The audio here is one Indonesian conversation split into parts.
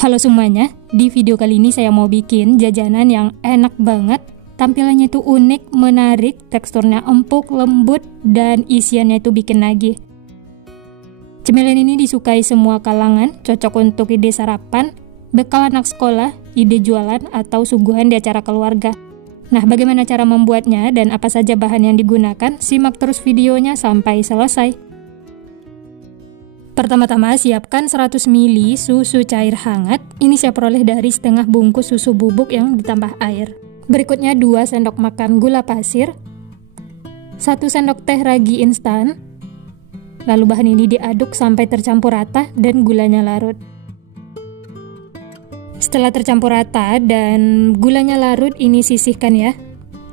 Halo semuanya, di video kali ini saya mau bikin jajanan yang enak banget. Tampilannya itu unik, menarik, teksturnya empuk, lembut, dan isiannya itu bikin nagih. Cemilan ini disukai semua kalangan, cocok untuk ide sarapan, bekal anak sekolah, ide jualan, atau suguhan di acara keluarga. Nah, bagaimana cara membuatnya dan apa saja bahan yang digunakan? Simak terus videonya sampai selesai. Pertama-tama siapkan 100 ml susu cair hangat. Ini saya peroleh dari setengah bungkus susu bubuk yang ditambah air. Berikutnya 2 sendok makan gula pasir, 1 sendok teh ragi instan. Lalu bahan ini diaduk sampai tercampur rata dan gulanya larut. Setelah tercampur rata dan gulanya larut, ini sisihkan ya.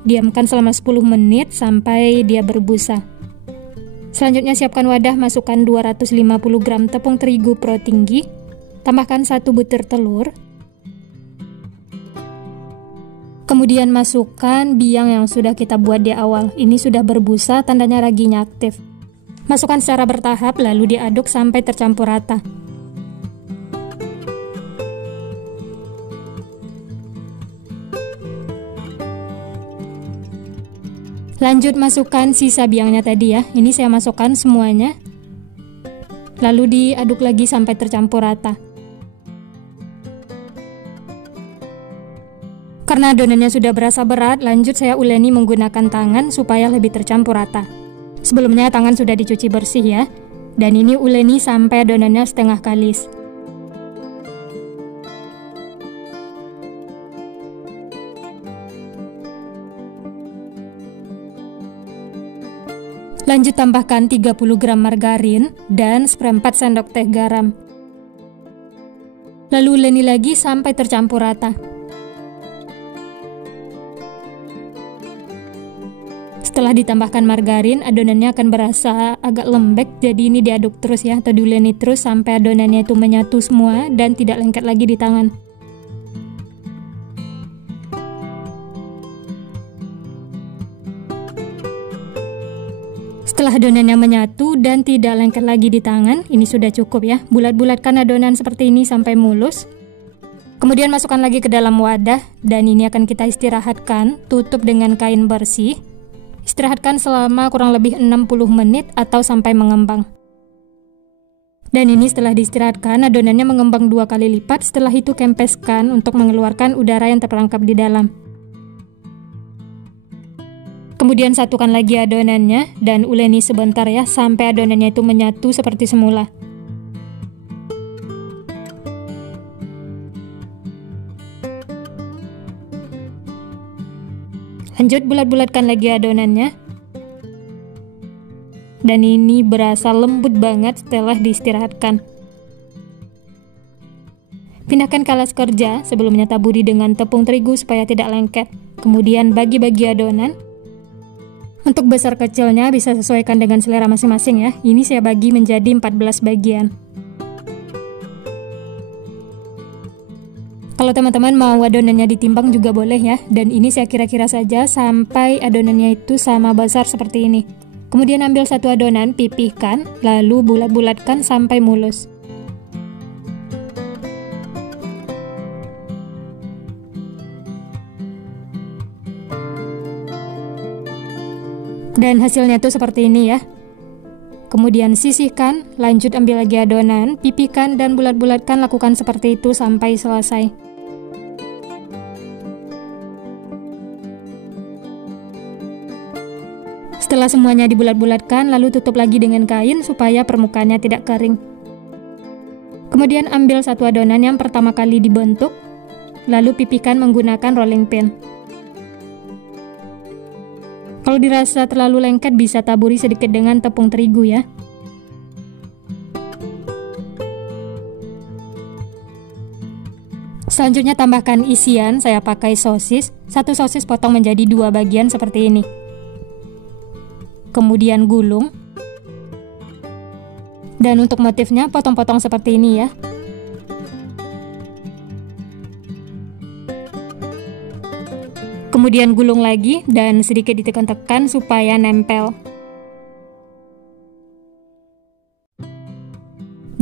Diamkan selama 10 menit sampai dia berbusa. Selanjutnya siapkan wadah, masukkan 250 gram tepung terigu pro tinggi, tambahkan 1 butir telur. Kemudian masukkan biang yang sudah kita buat di awal. Ini sudah berbusa, tandanya raginya aktif. Masukkan secara bertahap lalu diaduk sampai tercampur rata. Lanjut masukkan sisa biangnya tadi ya. Ini saya masukkan semuanya. Lalu diaduk lagi sampai tercampur rata. Karena adonannya sudah berasa berat, lanjut saya uleni menggunakan tangan supaya lebih tercampur rata. Sebelumnya tangan sudah dicuci bersih ya. Dan ini uleni sampai adonannya setengah kalis. Lanjut tambahkan 30 gram margarin dan seperempat sendok teh garam. Lalu uleni lagi sampai tercampur rata. Setelah ditambahkan margarin, adonannya akan berasa agak lembek, jadi ini diaduk terus ya, atau diuleni terus sampai adonannya itu menyatu semua dan tidak lengket lagi di tangan. Setelah adonannya menyatu dan tidak lengket lagi di tangan, ini sudah cukup ya. Bulat-bulatkan adonan seperti ini sampai mulus. Kemudian masukkan lagi ke dalam wadah dan ini akan kita istirahatkan, tutup dengan kain bersih. Istirahatkan selama kurang lebih 60 menit atau sampai mengembang. Dan ini setelah diistirahatkan, adonannya mengembang 2 kali lipat. Setelah itu kempeskan untuk mengeluarkan udara yang terperangkap di dalam. Kemudian satukan lagi adonannya dan uleni sebentar ya sampai adonannya itu menyatu seperti semula. Lanjut bulat-bulatkan lagi adonannya. Dan ini berasa lembut banget setelah diistirahatkan. Pindahkan ke alas kerja, sebelumnya taburi dengan tepung terigu supaya tidak lengket. Kemudian bagi-bagi adonan. Untuk besar kecilnya bisa sesuaikan dengan selera masing-masing ya. Ini saya bagi menjadi 14 bagian. Kalau teman-teman mau adonannya ditimbang juga boleh ya. Dan ini saya kira-kira saja sampai adonannya itu sama besar seperti ini. Kemudian ambil satu adonan, pipihkan, lalu bulat-bulatkan sampai mulus. Dan hasilnya tuh seperti ini ya. Kemudian sisihkan, lanjut ambil lagi adonan, pipihkan dan bulat-bulatkan, lakukan seperti itu sampai selesai. Setelah semuanya dibulat-bulatkan, lalu tutup lagi dengan kain supaya permukaannya tidak kering. Kemudian ambil satu adonan yang pertama kali dibentuk, lalu pipihkan menggunakan rolling pin. Kalau dirasa terlalu lengket bisa taburi sedikit dengan tepung terigu ya. Selanjutnya tambahkan isian, saya pakai sosis. 1 sosis potong menjadi 2 bagian seperti ini. Kemudian gulung. Dan untuk motifnya potong-potong seperti ini ya. Kemudian gulung lagi dan sedikit ditekan-tekan supaya nempel.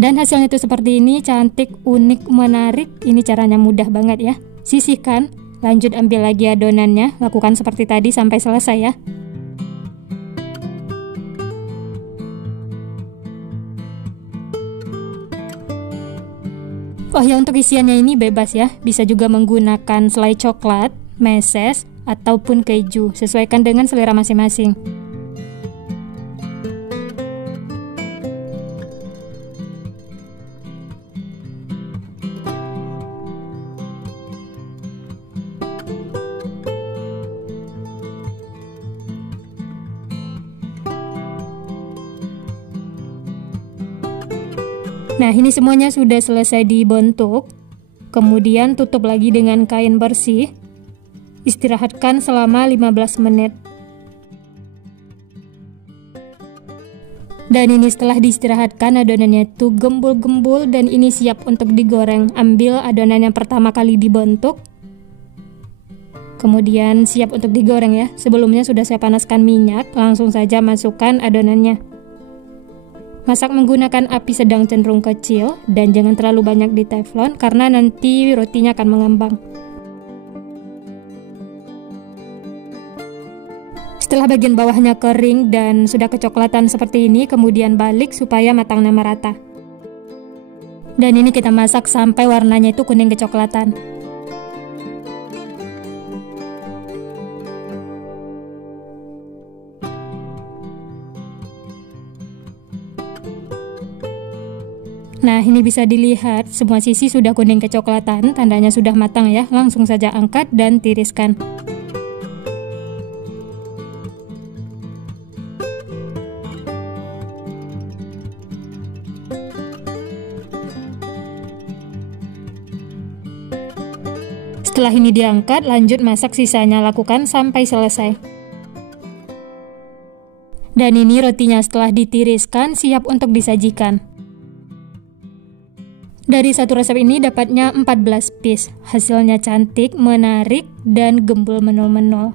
Dan hasilnya itu seperti ini, cantik, unik, menarik. Ini caranya mudah banget ya. Sisihkan, lanjut ambil lagi adonannya, lakukan seperti tadi sampai selesai ya. Oh ya, untuk isiannya ini bebas ya, bisa juga menggunakan selai coklat, meses, ataupun keju, sesuaikan dengan selera masing-masing. Nah, ini semuanya sudah selesai dibentuk. Kemudian tutup lagi dengan kain bersih. Istirahatkan selama 15 menit. Dan ini setelah diistirahatkan, adonannya itu gembul-gembul dan ini siap untuk digoreng. Ambil adonan yang pertama kali dibentuk. Kemudian siap untuk digoreng ya. Sebelumnya sudah saya panaskan minyak, langsung saja masukkan adonannya. Masak menggunakan api sedang cenderung kecil dan jangan terlalu banyak di teflon karena nanti rotinya akan mengembang. Setelah bagian bawahnya kering dan sudah kecoklatan seperti ini, kemudian balik supaya matangnya merata. Dan ini kita masak sampai warnanya itu kuning kecoklatan. Nah, ini bisa dilihat semua sisi sudah kuning kecoklatan, tandanya sudah matang ya. Langsung saja angkat dan tiriskan. Setelah ini diangkat, lanjut masak sisanya, lakukan sampai selesai. Dan ini rotinya setelah ditiriskan, siap untuk disajikan. Dari satu resep ini dapatnya 14 piece. Hasilnya cantik, menarik, dan gembul menol-menol.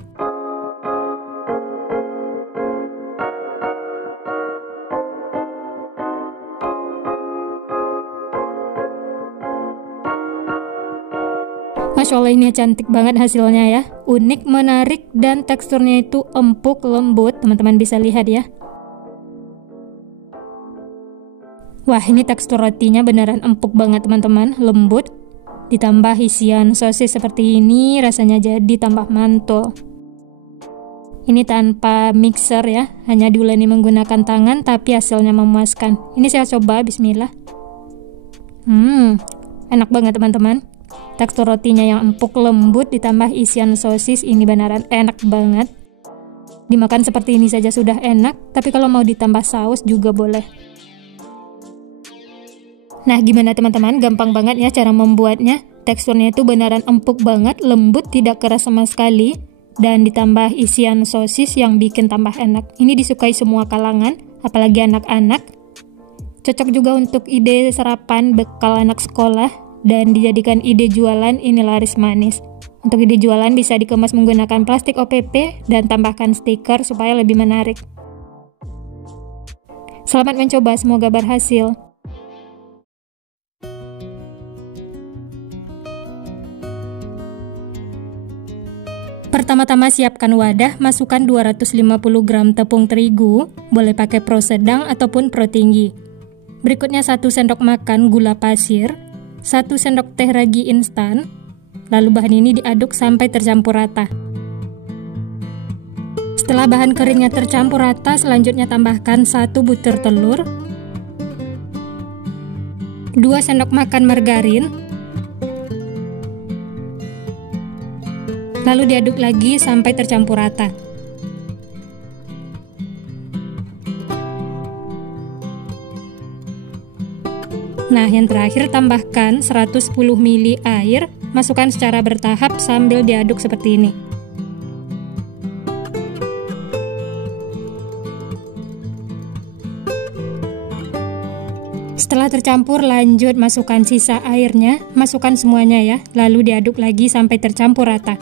Masya Allah, ini cantik banget hasilnya ya. Unik, menarik, dan teksturnya itu empuk, lembut. Teman-teman bisa lihat ya. Wah, ini tekstur rotinya beneran empuk banget teman-teman, lembut. Ditambah isian sosis seperti ini, rasanya jadi tambah mantul. Ini tanpa mixer ya, hanya diuleni menggunakan tangan, tapi hasilnya memuaskan. Ini saya coba, bismillah. Enak banget teman-teman. Tekstur rotinya yang empuk, lembut, ditambah isian sosis, ini beneran enak banget. Dimakan seperti ini saja sudah enak, tapi kalau mau ditambah saus juga boleh. Nah, gimana teman-teman? Gampang banget ya cara membuatnya. Teksturnya itu beneran empuk banget, lembut, tidak keras sama sekali. Dan ditambah isian sosis yang bikin tambah enak. Ini disukai semua kalangan, apalagi anak-anak. Cocok juga untuk ide sarapan bekal anak sekolah. Dan dijadikan ide jualan, ini laris manis. Untuk ide jualan bisa dikemas menggunakan plastik OPP dan tambahkan stiker supaya lebih menarik. Selamat mencoba, semoga berhasil. Pertama-tama siapkan wadah, masukkan 250 gram tepung terigu, boleh pakai pro sedang ataupun pro tinggi. Berikutnya 1 sendok makan gula pasir, 1 sendok teh ragi instan, lalu bahan ini diaduk sampai tercampur rata. Setelah bahan keringnya tercampur rata, selanjutnya tambahkan 1 butir telur, 2 sendok makan margarin, lalu diaduk lagi sampai tercampur rata. Nah, yang terakhir tambahkan 110 ml air, masukkan secara bertahap sambil diaduk seperti ini. Setelah tercampur, lanjut masukkan sisa airnya, masukkan semuanya ya, lalu diaduk lagi sampai tercampur rata.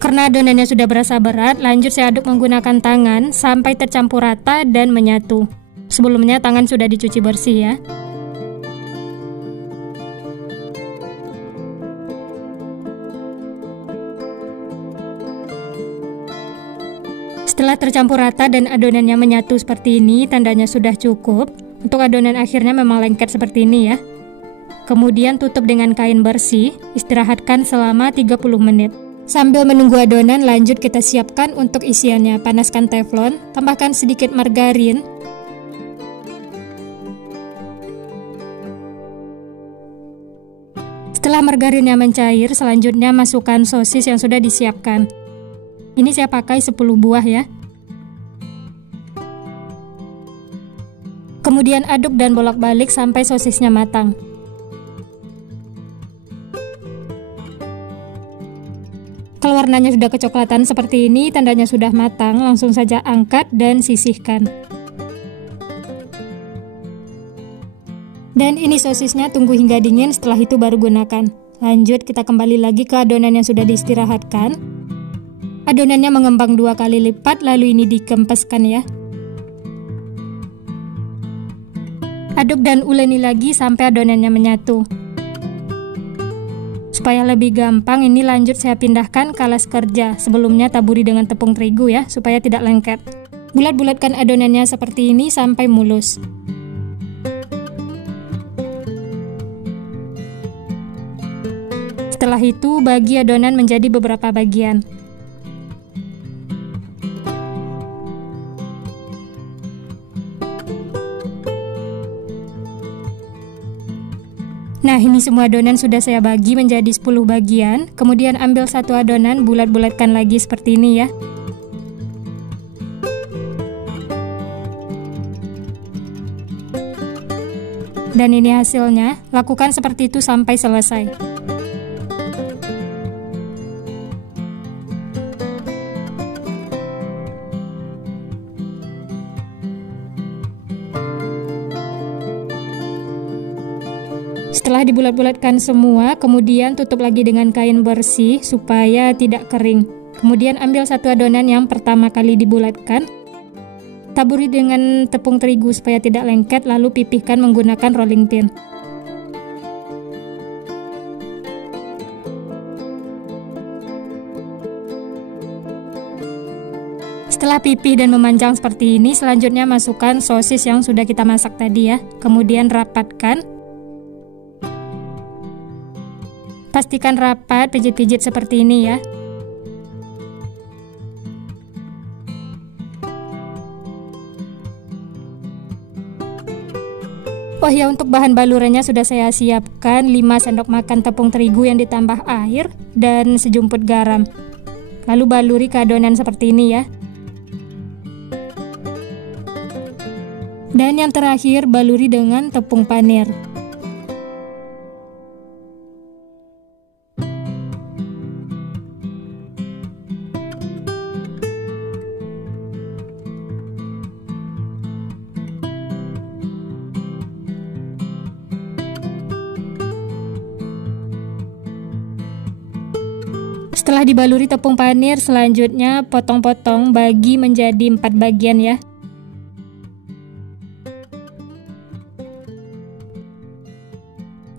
Karena adonannya sudah berasa berat, lanjut saya aduk menggunakan tangan sampai tercampur rata dan menyatu. Sebelumnya tangan sudah dicuci bersih ya. Setelah tercampur rata dan adonannya menyatu seperti ini, tandanya sudah cukup. Untuk adonan akhirnya memang lengket seperti ini ya. Kemudian tutup dengan kain bersih, istirahatkan selama 30 menit. Sambil menunggu adonan, lanjut kita siapkan untuk isiannya. Panaskan teflon, tambahkan sedikit margarin. Setelah margarinnya mencair, selanjutnya masukkan sosis yang sudah disiapkan. Ini saya pakai 10 buah ya. Kemudian aduk dan bolak-balik sampai sosisnya matang. Kalau warnanya sudah kecoklatan seperti ini, tandanya sudah matang. Langsung saja angkat dan sisihkan. Dan ini sosisnya, tunggu hingga dingin, setelah itu baru gunakan. Lanjut kita kembali lagi ke adonan yang sudah diistirahatkan. Adonannya mengembang 2 kali lipat, lalu ini dikempeskan ya. Aduk dan uleni lagi sampai adonannya menyatu. Supaya lebih gampang, ini lanjut saya pindahkan ke alas kerja. Sebelumnya taburi dengan tepung terigu ya, supaya tidak lengket. Bulat-bulatkan adonannya seperti ini sampai mulus. Setelah itu, bagi adonan menjadi beberapa bagian. Nah, ini semua adonan sudah saya bagi menjadi 10 bagian. Kemudian ambil satu adonan, bulat-bulatkan lagi seperti ini ya. Dan ini hasilnya. Lakukan seperti itu sampai selesai. Setelah dibulat-bulatkan semua, kemudian tutup lagi dengan kain bersih supaya tidak kering. Kemudian ambil satu adonan yang pertama kali dibulatkan, taburi dengan tepung terigu supaya tidak lengket, lalu pipihkan menggunakan rolling pin. Setelah pipih dan memanjang seperti ini, selanjutnya masukkan sosis yang sudah kita masak tadi ya. Kemudian rapatkan. Pastikan rapat, pijit-pijit seperti ini ya. Oh ya, untuk bahan balurannya sudah saya siapkan 5 sendok makan tepung terigu yang ditambah air dan sejumput garam. Lalu baluri ke adonan seperti ini ya. Dan yang terakhir, baluri dengan tepung panir. Setelah dibaluri tepung panir, selanjutnya potong-potong bagi menjadi 4 bagian ya.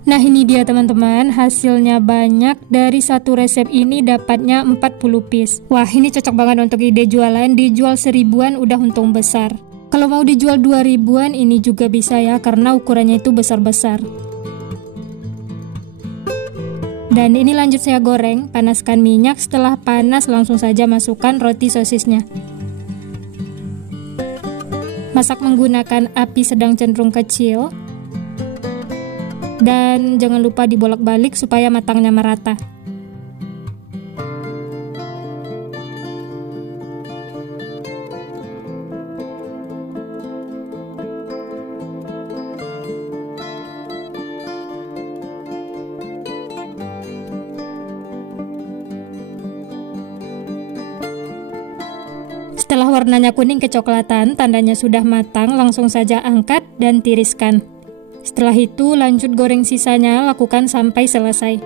Nah, ini dia teman-teman, hasilnya banyak. Dari satu resep ini dapatnya 40 piece. Wah, ini cocok banget untuk ide jualan. Dijual 1000-an udah untung besar. Kalau mau dijual 2000-an ini juga bisa ya, karena ukurannya itu besar-besar. Dan ini lanjut saya goreng, panaskan minyak. Setelah panas langsung saja masukkan roti sosisnya. Masak menggunakan api sedang cenderung kecil. Dan jangan lupa dibolak-balik supaya matangnya merata. Setelah warnanya kuning kecoklatan, tandanya sudah matang, langsung saja angkat dan tiriskan. Setelah itu lanjut goreng sisanya, lakukan sampai selesai.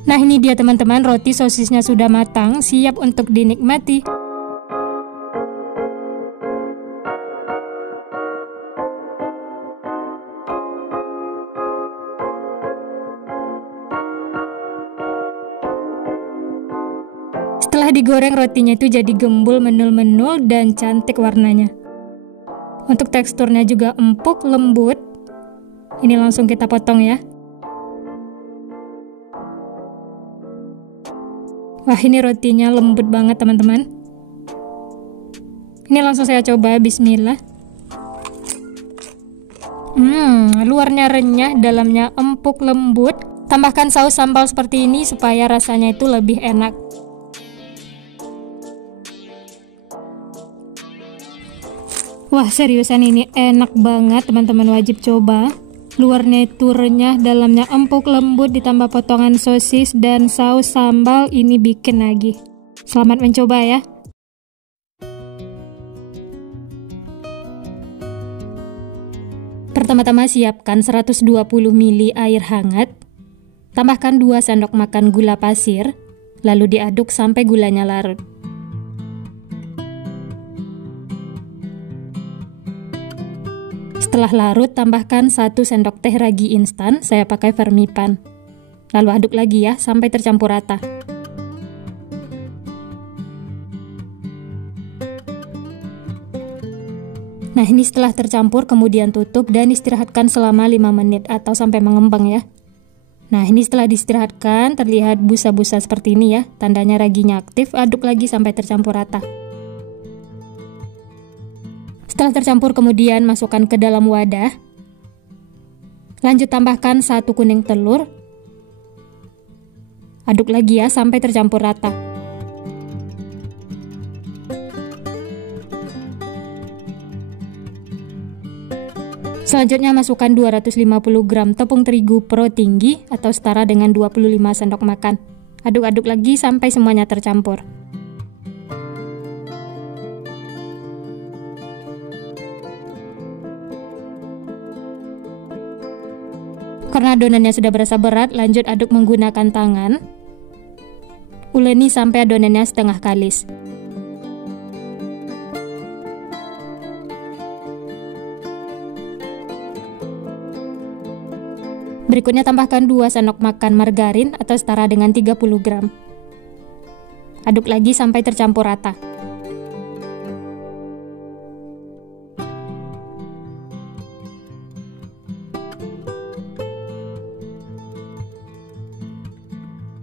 Nah, ini dia teman-teman, roti sosisnya sudah matang, siap untuk dinikmati. Setelah digoreng, rotinya itu jadi gembul, menul-menul, dan cantik warnanya. Untuk teksturnya juga empuk, lembut. Ini langsung kita potong ya. Wah, ini rotinya lembut banget teman-teman. Ini langsung saya coba, bismillah. Luarnya renyah, dalamnya empuk, lembut. Tambahkan saus sambal seperti ini supaya rasanya itu lebih enak. Wah, seriusan ini enak banget teman-teman, wajib coba. Luarnya itu renyah, dalamnya empuk, lembut, ditambah potongan sosis dan saus sambal, ini bikin nagih. Selamat mencoba ya. Pertama-tama siapkan 120 ml air hangat. Tambahkan 2 sendok makan gula pasir, lalu diaduk sampai gulanya larut. Setelah larut, tambahkan 1 sendok teh ragi instan, saya pakai Fermipan. Lalu aduk lagi ya, sampai tercampur rata. Nah, ini setelah tercampur, kemudian tutup dan istirahatkan selama 5 menit atau sampai mengembang ya. Nah, ini setelah diistirahatkan, terlihat busa-busa seperti ini ya, tandanya raginya aktif. Aduk lagi sampai tercampur rata. Setelah tercampur, kemudian masukkan ke dalam wadah. Lanjut tambahkan 1 kuning telur. Aduk lagi ya sampai tercampur rata. Selanjutnya masukkan 250 gram tepung terigu pro tinggi atau setara dengan 25 sendok makan. Aduk-aduk lagi sampai semuanya tercampur. Karena adonannya sudah berasa berat, lanjut aduk menggunakan tangan. Uleni sampai adonannya setengah kalis. Berikutnya tambahkan 2 sendok makan margarin atau setara dengan 30 gram. Aduk lagi sampai tercampur rata.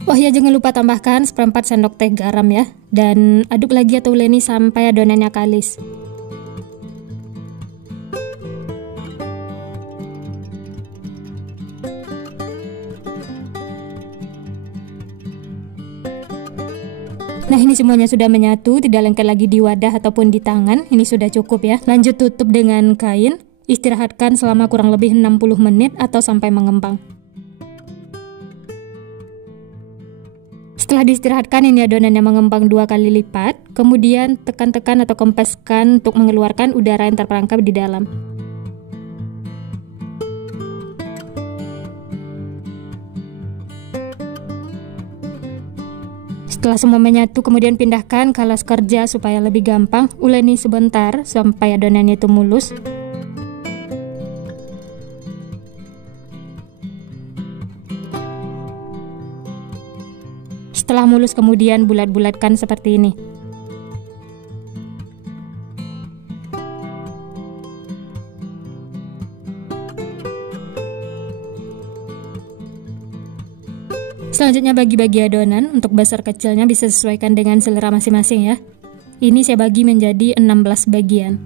Oh ya, jangan lupa tambahkan 1/4 sendok teh garam ya. Dan aduk lagi atau uleni sampai adonannya kalis. Nah, ini semuanya sudah menyatu, tidak lengket lagi di wadah ataupun di tangan. Ini sudah cukup ya. Lanjut tutup dengan kain. Istirahatkan selama kurang lebih 60 menit atau sampai mengembang. Setelah diistirahatkan, ini adonannya mengembang 2 kali lipat. Kemudian tekan-tekan atau kempeskan untuk mengeluarkan udara yang terperangkap di dalam. Setelah semua menyatu, kemudian pindahkan ke alas kerja supaya lebih gampang. Uleni sebentar sampai adonannya itu mulus. Setelah mulus, kemudian bulat-bulatkan seperti ini. Selanjutnya bagi-bagi adonan. Untuk besar kecilnya bisa sesuaikan dengan selera masing-masing ya. Ini saya bagi menjadi 16 bagian.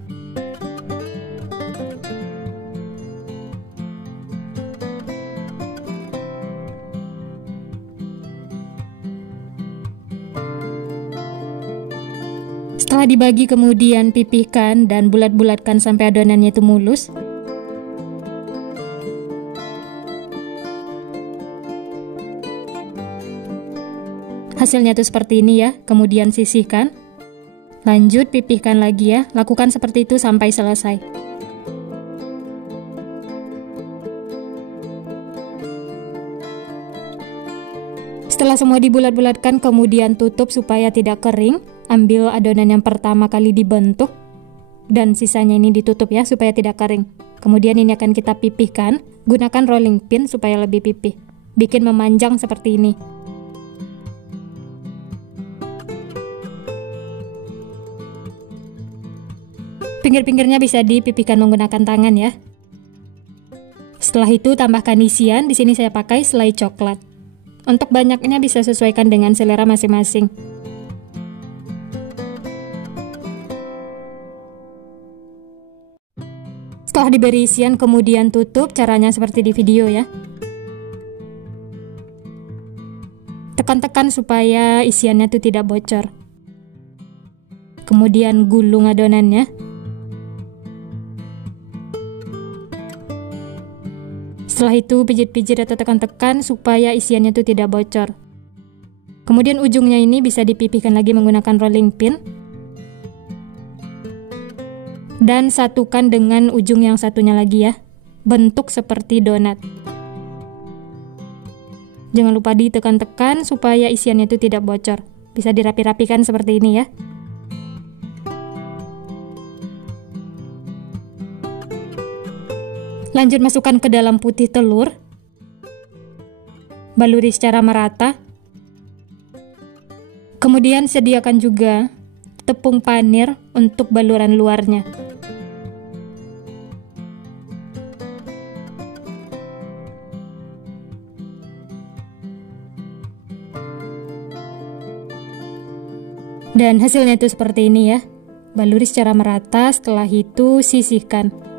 Setelah dibagi, kemudian pipihkan dan bulat-bulatkan sampai adonannya itu mulus. Hasilnya tuh seperti ini ya, kemudian sisihkan. Lanjut pipihkan lagi ya, lakukan seperti itu sampai selesai. Setelah semua dibulat-bulatkan, kemudian tutup supaya tidak kering. Ambil adonan yang pertama kali dibentuk dan sisanya ini ditutup ya supaya tidak kering. Kemudian ini akan kita pipihkan. Gunakan rolling pin supaya lebih pipih. Bikin memanjang seperti ini. Pinggir-pinggirnya bisa dipipihkan menggunakan tangan ya. Setelah itu tambahkan isian. Di sini saya pakai selai coklat. Untuk banyaknya bisa sesuaikan dengan selera masing-masing. Setelah diberi isian, kemudian tutup. Caranya seperti di video ya. Tekan-tekan supaya isiannya itu tidak bocor. Kemudian gulung adonannya. Setelah itu pijit-pijit atau tekan-tekan supaya isiannya itu tidak bocor. Kemudian ujungnya ini bisa dipipihkan lagi menggunakan rolling pin. Dan satukan dengan ujung yang satunya lagi ya. Bentuk seperti donat. Jangan lupa ditekan-tekan supaya isiannya itu tidak bocor. Bisa dirapi-rapikan seperti ini ya. Lanjut masukkan ke dalam putih telur. Baluri secara merata. Kemudian sediakan juga tepung panir untuk baluran luarnya. Dan hasilnya itu seperti ini ya. Baluri secara merata, setelah itu sisihkan.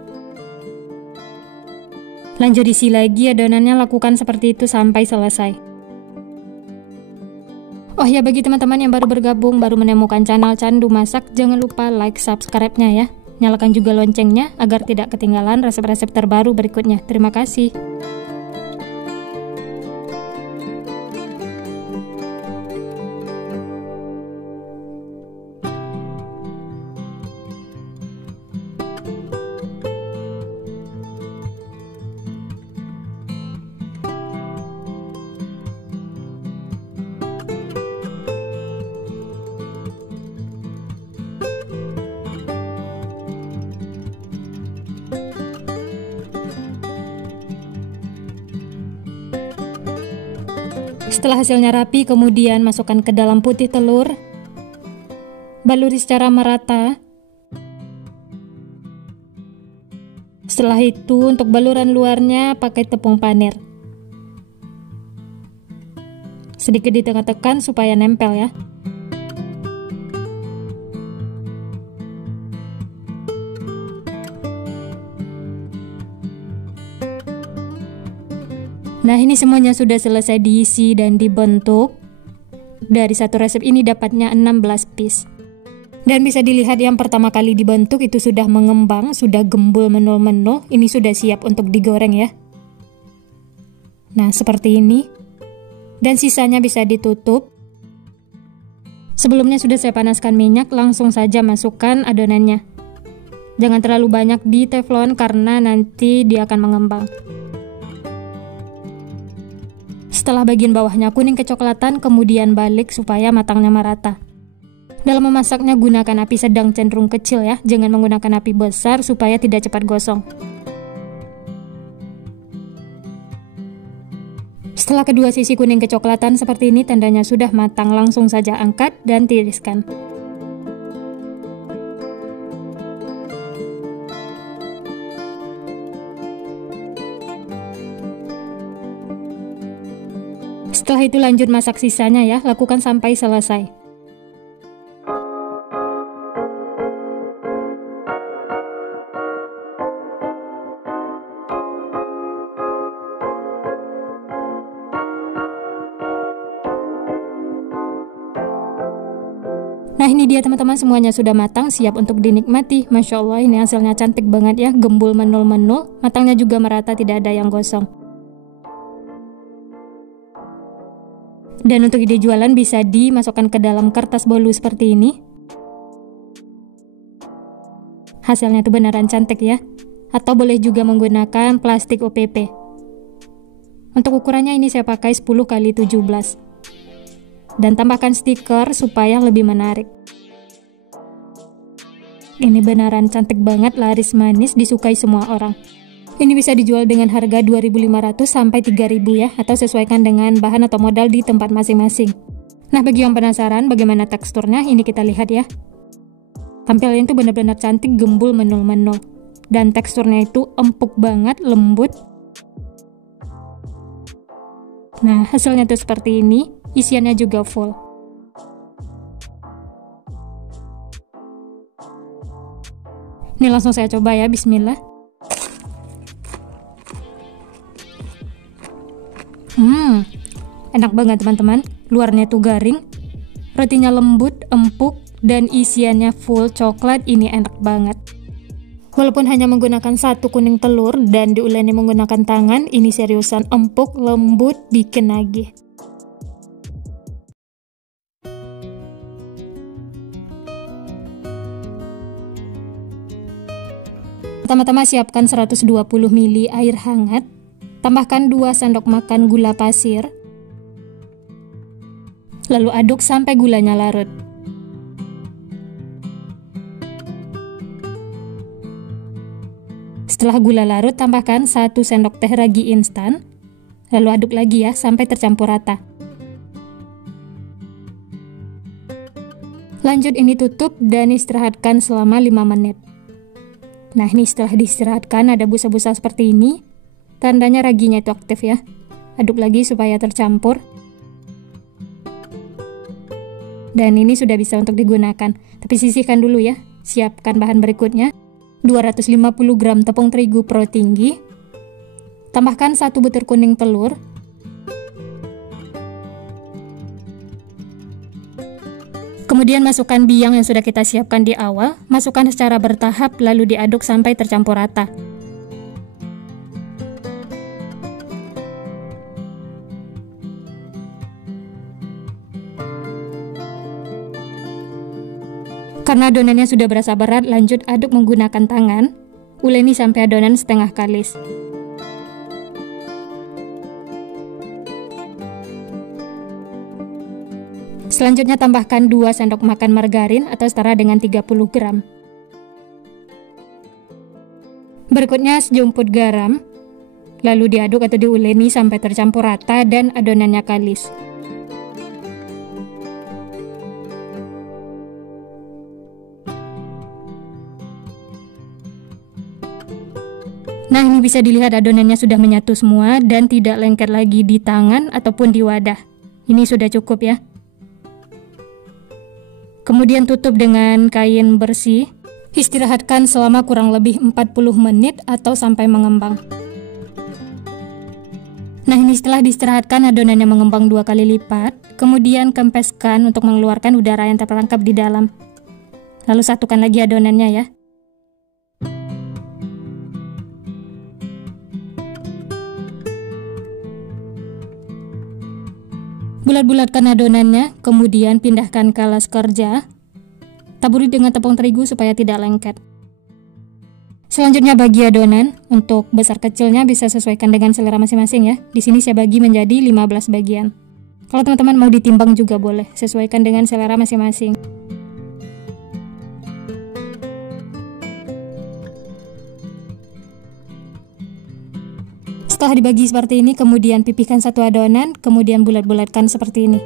Lanjut isi lagi adonannya, lakukan seperti itu sampai selesai. Oh ya, bagi teman-teman yang baru bergabung, baru menemukan channel Candu Masak, jangan lupa like, subscribe-nya ya. Nyalakan juga loncengnya agar tidak ketinggalan resep-resep terbaru berikutnya. Terima kasih. Setelah hasilnya rapi, kemudian masukkan ke dalam putih telur. Baluri secara merata. Setelah itu untuk baluran luarnya pakai tepung panir. Sedikit ditekan-tekan supaya nempel ya. Nah, ini semuanya sudah selesai diisi dan dibentuk. Dari satu resep ini dapatnya 16 piece. Dan bisa dilihat yang pertama kali dibentuk itu sudah mengembang, sudah gembul menul-menul. Ini sudah siap untuk digoreng ya. Nah, seperti ini. Dan sisanya bisa ditutup. Sebelumnya sudah saya panaskan minyak, langsung saja masukkan adonannya. Jangan terlalu banyak di teflon karena nanti dia akan mengembang. Setelah bagian bawahnya kuning kecoklatan, kemudian balik supaya matangnya merata. Dalam memasaknya gunakan api sedang cenderung kecil ya, jangan menggunakan api besar supaya tidak cepat gosong. Setelah kedua sisi kuning kecoklatan seperti ini, tandanya sudah matang, langsung saja angkat dan tiriskan. Setelah itu lanjut masak sisanya ya, lakukan sampai selesai. Nah, ini dia teman-teman, semuanya sudah matang, siap untuk dinikmati. Masya Allah, ini hasilnya cantik banget ya, gembul menul-menul, matangnya juga merata, tidak ada yang gosong. Dan untuk ide jualan bisa dimasukkan ke dalam kertas bolu seperti ini. Hasilnya itu beneran cantik ya. Atau boleh juga menggunakan plastik OPP. Untuk ukurannya ini saya pakai 10 x 17. Dan tambahkan stiker supaya lebih menarik. Ini beneran cantik banget, laris manis, disukai semua orang. Ini bisa dijual dengan harga 2.500 sampai 3.000 ya, atau sesuaikan dengan bahan atau modal di tempat masing-masing. Nah, bagi yang penasaran bagaimana teksturnya, ini kita lihat ya. Tampilannya itu benar-benar cantik, gembul, menul-menul. Dan teksturnya itu empuk banget, lembut. Nah, hasilnya tuh seperti ini, isiannya juga full. Ini langsung saya coba ya, bismillah. Enak banget teman-teman. Luarnya tuh garing, rotinya lembut, empuk, dan isiannya full coklat. Ini enak banget. Walaupun hanya menggunakan 1 kuning telur dan diuleni menggunakan tangan, ini seriusan empuk, lembut, bikin nagih. Pertama-tama siapkan 120 ml air hangat, tambahkan 2 sendok makan gula pasir, lalu aduk sampai gulanya larut. Setelah gula larut, tambahkan 1 sendok teh ragi instan, lalu aduk lagi ya sampai tercampur rata. Lanjut ini tutup dan istirahatkan selama 5 menit. Nah, ini setelah diistirahatkan ada busa-busa seperti ini, tandanya raginya itu aktif ya. Aduk lagi supaya tercampur. Dan ini sudah bisa untuk digunakan. Tapi sisihkan dulu ya. Siapkan bahan berikutnya. 250 gram tepung terigu pro tinggi. Tambahkan 1 butir kuning telur. Kemudian masukkan biang yang sudah kita siapkan di awal. Masukkan secara bertahap lalu diaduk sampai tercampur rata. Karena adonannya sudah berasa berat, lanjut aduk menggunakan tangan. Uleni sampai adonan setengah kalis. Selanjutnya tambahkan 2 sendok makan margarin atau setara dengan 30 gram. Berikutnya sejumput garam. Lalu diaduk atau diuleni sampai tercampur rata dan adonannya kalis. Nah, ini bisa dilihat adonannya sudah menyatu semua dan tidak lengket lagi di tangan ataupun di wadah. Ini sudah cukup ya. Kemudian tutup dengan kain bersih. Istirahatkan selama kurang lebih 40 menit atau sampai mengembang. Nah, ini setelah diistirahatkan adonannya mengembang 2 kali lipat. Kemudian kempeskan untuk mengeluarkan udara yang terperangkap di dalam. Lalu satukan lagi adonannya ya. Bulat-bulatkan adonannya, kemudian pindahkan ke alas kerja. Taburi dengan tepung terigu supaya tidak lengket. Selanjutnya bagi adonan, untuk besar kecilnya bisa sesuaikan dengan selera masing-masing ya. Di sini saya bagi menjadi 15 bagian. Kalau teman-teman mau ditimbang juga boleh, sesuaikan dengan selera masing-masing. Setelah dibagi seperti ini, kemudian pipihkan 1 adonan, kemudian bulat-bulatkan seperti ini.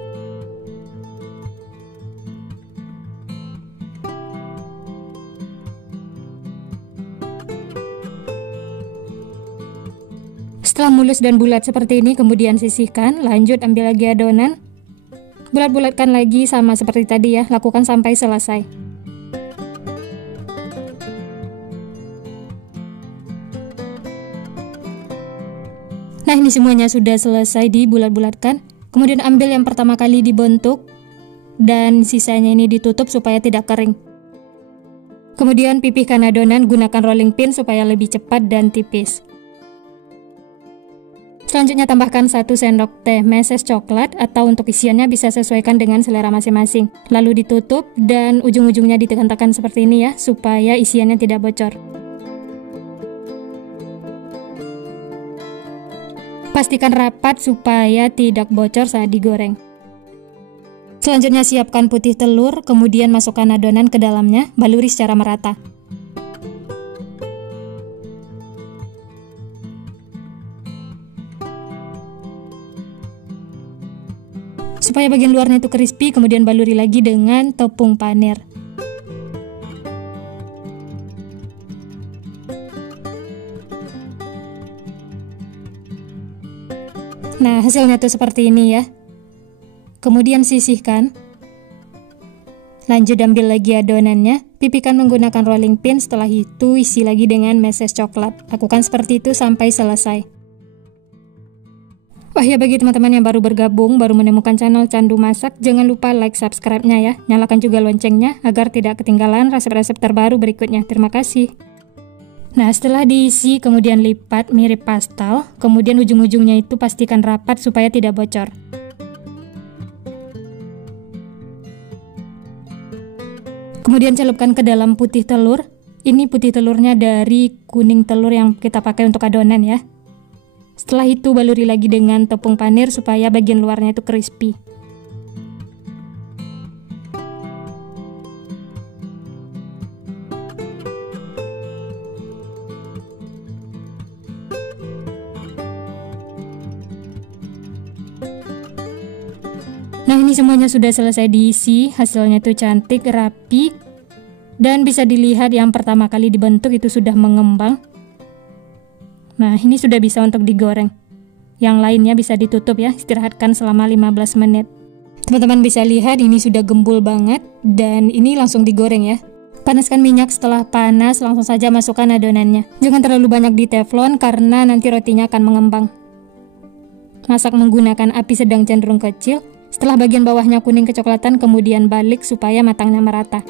Setelah mulus dan bulat seperti ini, kemudian sisihkan, lanjut ambil lagi adonan. Bulat-bulatkan lagi sama seperti tadi ya, lakukan sampai selesai. Nah, ini semuanya sudah selesai dibulat-bulatkan. Kemudian ambil yang pertama kali dibentuk dan sisanya ini ditutup supaya tidak kering. Kemudian pipihkan adonan, gunakan rolling pin supaya lebih cepat dan tipis. Selanjutnya tambahkan 1 sendok teh meses coklat atau untuk isiannya bisa sesuaikan dengan selera masing-masing. Lalu ditutup dan ujung-ujungnya ditekan-tekan seperti ini ya, supaya isiannya tidak bocor. Pastikan rapat supaya tidak bocor saat digoreng. Selanjutnya siapkan putih telur, kemudian masukkan adonan ke dalamnya, baluri secara merata. Supaya bagian luarnya itu crispy, kemudian baluri lagi dengan tepung panir. Nah, hasilnya tuh seperti ini ya. Kemudian sisihkan. Lanjut ambil lagi adonannya, pipihkan menggunakan rolling pin, setelah itu isi lagi dengan meses coklat. Lakukan seperti itu sampai selesai. Wah ya, bagi teman-teman yang baru bergabung, baru menemukan channel Candu Masak, jangan lupa like, subscribe-nya ya. Nyalakan juga loncengnya agar tidak ketinggalan resep-resep terbaru berikutnya. Terima kasih. Nah, setelah diisi, kemudian lipat mirip pastel, kemudian ujung-ujungnya itu pastikan rapat supaya tidak bocor. Kemudian celupkan ke dalam putih telur. Ini putih telurnya dari kuning telur yang kita pakai untuk adonan ya. Setelah itu baluri lagi dengan tepung panir supaya bagian luarnya itu crispy. Nah, ini semuanya sudah selesai diisi, hasilnya tuh cantik, rapi, dan bisa dilihat yang pertama kali dibentuk itu sudah mengembang. Nah, ini sudah bisa untuk digoreng. Yang lainnya bisa ditutup ya, istirahatkan selama 15 menit. Teman-teman bisa lihat ini sudah gembul banget, dan ini langsung digoreng ya. Panaskan minyak, setelah panas langsung saja masukkan adonannya. Jangan terlalu banyak di teflon karena nanti rotinya akan mengembang. Masak menggunakan api sedang cenderung kecil. Setelah bagian bawahnya kuning kecoklatan, kemudian balik supaya matangnya merata.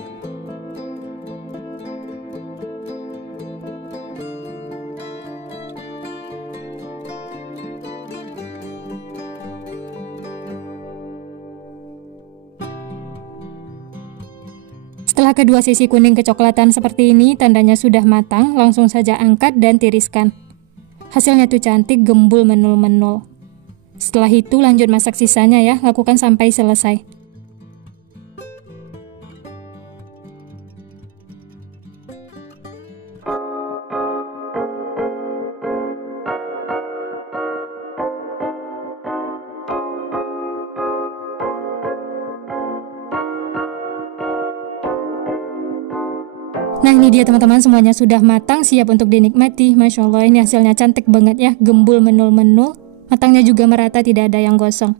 Setelah kedua sisi kuning kecoklatan seperti ini, tandanya sudah matang, langsung saja angkat dan tiriskan. Hasilnya tuh cantik, gembul menul-menul. Setelah itu lanjut masak sisanya ya, lakukan sampai selesai. Nah, ini dia teman-teman, semuanya sudah matang, siap untuk dinikmati. Masya Allah, ini hasilnya cantik banget ya, gembul menul-menul. Matangnya juga merata, tidak ada yang gosong.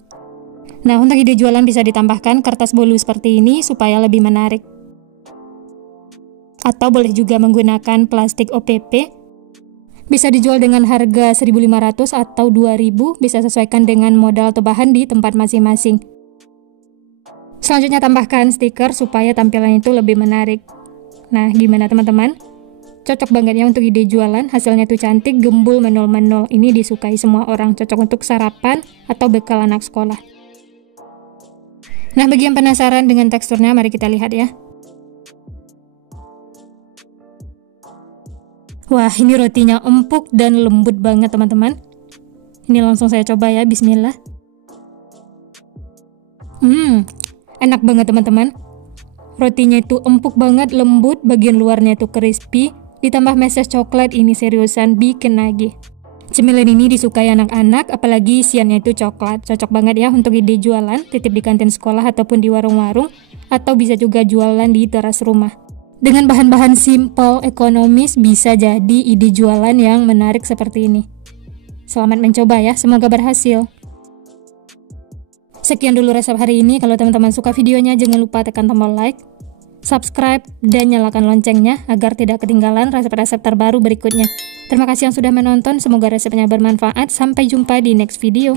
Nah, untuk ide jualan bisa ditambahkan kertas bolu seperti ini supaya lebih menarik. Atau boleh juga menggunakan plastik OPP. Bisa dijual dengan harga 1.500 atau 2.000, bisa sesuaikan dengan modal atau bahan di tempat masing-masing. Selanjutnya tambahkan stiker supaya tampilan itu lebih menarik. Nah, gimana teman-teman? Cocok banget ya untuk ide jualan, hasilnya tuh cantik, gembul, menul-menul. Ini disukai semua orang, cocok untuk sarapan atau bekal anak sekolah. Nah, bagi yang penasaran dengan teksturnya, mari kita lihat ya. Wah, ini rotinya empuk dan lembut banget teman-teman. Ini langsung saya coba ya, bismillah. Enak banget teman-teman. Rotinya itu empuk banget, lembut, bagian luarnya itu crispy. Ditambah meses coklat, ini seriusan bikin nagih. Cemilan ini disukai anak-anak, apalagi isiannya itu coklat. Cocok banget ya untuk ide jualan, titip di kantin sekolah ataupun di warung-warung, atau bisa juga jualan di teras rumah. Dengan bahan-bahan simple, ekonomis, bisa jadi ide jualan yang menarik seperti ini. Selamat mencoba ya, semoga berhasil. Sekian dulu resep hari ini. Kalau teman-teman suka videonya, jangan lupa tekan tombol like, subscribe, dan nyalakan loncengnya agar tidak ketinggalan resep-resep terbaru berikutnya. Terima kasih yang sudah menonton, semoga resepnya bermanfaat. Sampai jumpa di next video.